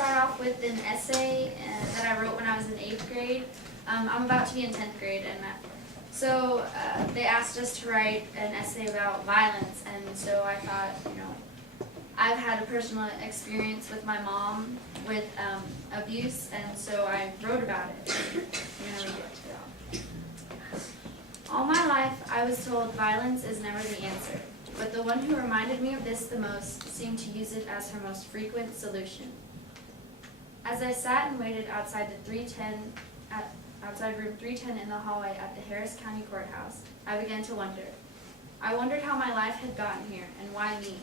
start off with an essay that I wrote when I was in 8th grade. I'm about to be in 10th grade, and so they asked us to write an essay about violence, and so I thought, I've had a personal experience with my mom with abuse, and so I wrote about it. I'm going to read it to y'all. All my life, I was told violence is never the answer, but the one who reminded me of this the most seemed to use it as her most frequent solution. As I sat and waited outside room 310 in the hallway at the Harris County Courthouse, I began to wonder. I wondered how my life had gotten here, and why me.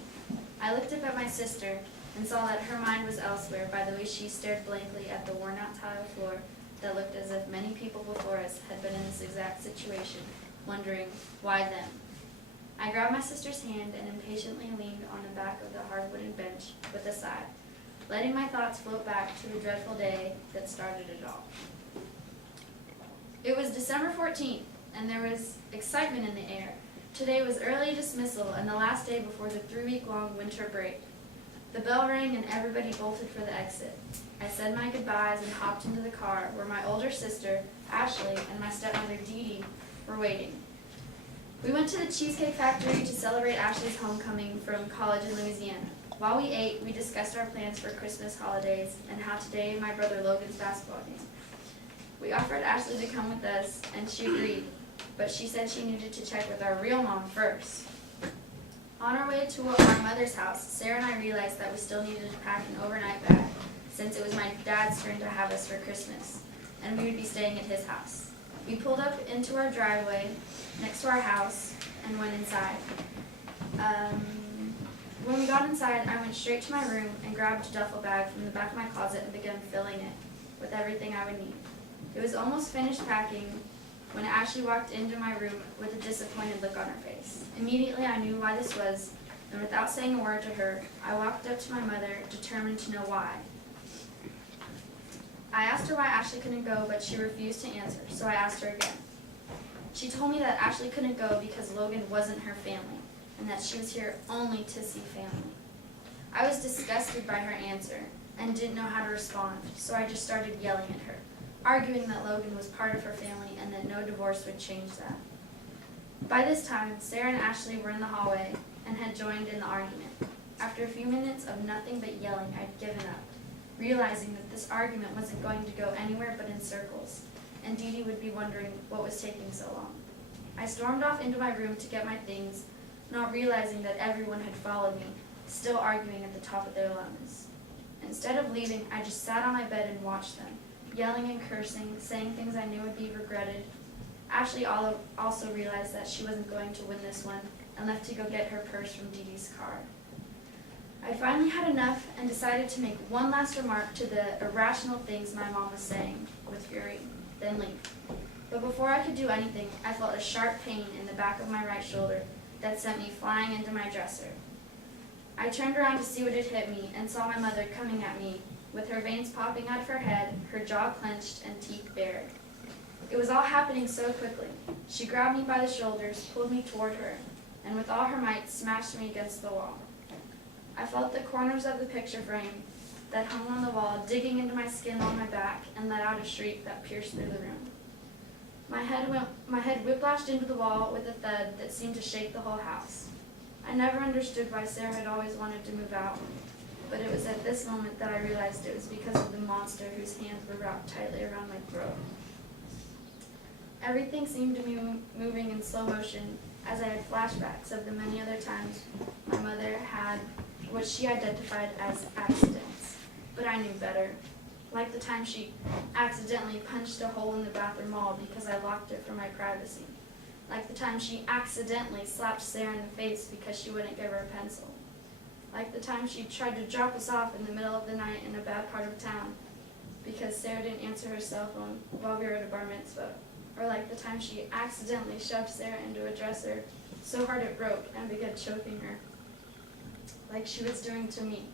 I looked up at my sister and saw that her mind was elsewhere by the way she stared blankly at the worn-out tile floor that looked as if many people before us had been in this exact situation, wondering, why them? I grabbed my sister's hand and impatiently leaned on the back of the hard wooden bench with a sigh, letting my thoughts float back to the dreadful day that started it all. It was December 14th, and there was excitement in the air. Today was early dismissal and the last day before the 3-week-long winter break. The bell rang and everybody bolted for the exit. I said my goodbyes and hopped into the car where my older sister, Ashley, and my stepmother, Dee Dee, were waiting. We went to the Cheesecake Factory to celebrate Ashley's homecoming from college in Louisiana. While we ate, we discussed our plans for Christmas holidays and how today my brother Logan's basketball game. We offered Ashley to come with us, and she agreed, but she said she needed to check with our real mom first. On our way to our mother's house, Sarah and I realized that we still needed to pack an overnight bag, since it was my dad's turn to have us for Christmas, and we would be staying at his house. We pulled up into our driveway next to our house and went inside. When we got inside, I went straight to my room and grabbed a duffel bag from the back of my closet and began filling it with everything I would need. It was almost finished packing when Ashley walked into my room with a disappointed look on her face. Immediately I knew why this was, and without saying a word to her, I walked up to my mother, determined to know why. I asked her why Ashley couldn't go, but she refused to answer, so I asked her again. She told me that Ashley couldn't go because Logan wasn't her family, and that she was here only to see family. I was disgusted by her answer and didn't know how to respond, so I just started yelling at her, arguing that Logan was part of her family and that no divorce would change that. By this time, Sarah and Ashley were in the hallway and had joined in the argument. After a few minutes of nothing but yelling, I'd given up, realizing that this argument wasn't going to go anywhere but in circles, and Dee Dee would be wondering what was taking so long. I stormed off into my room to get my things, not realizing that everyone had followed me, still arguing at the top of their lungs. Instead of leaving, I just sat on my bed and watched them, yelling and cursing, saying things I knew would be regretted. Ashley also realized that she wasn't going to win this one and left to go get her purse from Dee Dee's car. I finally had enough and decided to make one last remark to the irrational things my mom was saying with fury, then leave. But before I could do anything, I felt a sharp pain in the back of my right shoulder that sent me flying into my dresser. I turned around to see what had hit me and saw my mother coming at me with her veins popping out of her head, her jaw clenched, and teeth bared. It was all happening so quickly. She grabbed me by the shoulders, pulled me toward her, and with all her might smashed me against the wall. I felt the corners of the picture frame that hung on the wall digging into my skin on my back and let out a shriek that pierced through the room. My head whiplashed into the wall with a thud that seemed to shake the whole house. I never understood why Sarah had always wanted to move out, but it was at this moment that I realized it was because of the monster whose hands were wrapped tightly around my throat. Everything seemed to be moving in slow motion as I had flashbacks of the many other times my mother had what she identified as accidents, but I knew better. Like the time she accidentally punched a hole in the bathroom wall because I locked it for my privacy. Like the time she accidentally slapped Sarah in the face because she wouldn't give her a pencil. Like the time she tried to drop us off in the middle of the night in a bad part of town because Sarah didn't answer her cell phone while we were at a bar mitzvah. Or like the time she accidentally shoved Sarah into a dresser so hard it broke and began choking her, like she was doing to me.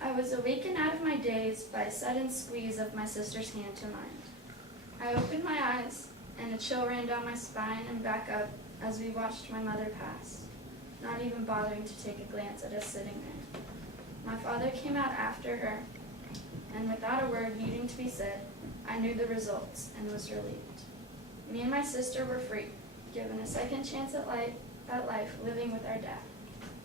I was awakened out of my daze by a sudden squeeze of my sister's hand to mine. I opened my eyes, and a chill ran down my spine and back up as we watched my mother pass, not even bothering to take a glance at us sitting there. My father came out after her, and without a word needing to be said, I knew the results and was relieved. Me and my sister were free, given a second chance at life living with our dad.